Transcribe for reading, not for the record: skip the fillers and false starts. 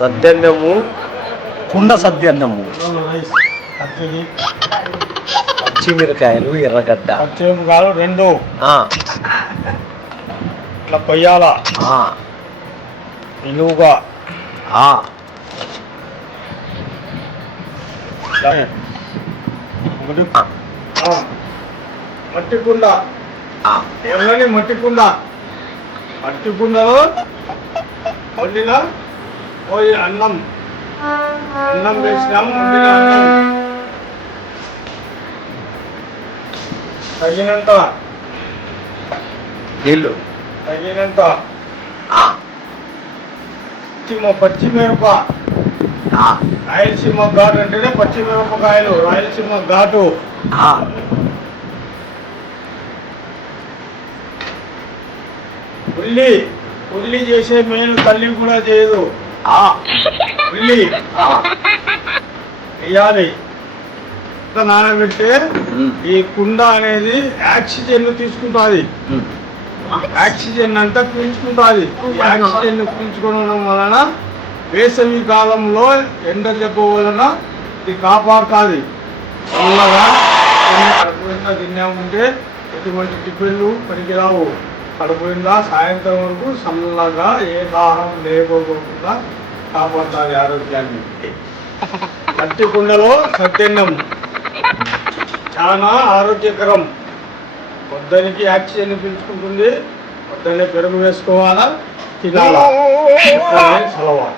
సద్దన్నము, కుండ సద్దన్నము, పచ్చిమిరకాయలు, ఎర్రగడ్డ, పచ్చిమిరపకాయలు 2 ఇట్లా కొయ్యాల నిలువుగా. మట్టి కుండ, ఎర్రని మట్టి కుండ, మట్టి కుండలో వండిన పోయి అన్నం వేసినాము. వండిన అన్నం తగినంత నీళ్ళు, తగినంత పచ్చిమిరప, రాయలసీమ ఘాటు అంటేనే పచ్చిమిరపకాయలు, రాయలసీమ ఘాటు. ఉల్లి చేసే మేలు తల్లి కూడా చేయదు. ఉల్లి వేయాలి. నానబెట్టే ఈ కుండ అనేది ఆక్సిజన్ తీసుకుంటుంది. ఆక్సిజన్ అంతా పీల్చుకుంటుంది. ఆక్సిజన్ పీల్చుకోవడం వలన వేసవి కాలంలో ఎండ దెబ్బ వలన ఇది కాపాడుతుంది. చల్లగా కడుపునిండా తిన్నామంటే ఎటువంటి టిఫిన్లు పనికిరావు. కడుపునిండా సాయంత్రం వరకు చల్లగా ఏ దాహం లేకపోకుండా కాపాడుతుంది ఆరోగ్యాన్ని. మట్టి కుండలో సద్దన్నం చాలా ఆరోగ్యకరం. పొద్దునికి ఆక్సిజన్ పీల్చుకుంటుంది. పొద్దున్నే పెరుగు వేసుకోవాలా, తినాలా, చలవాలి.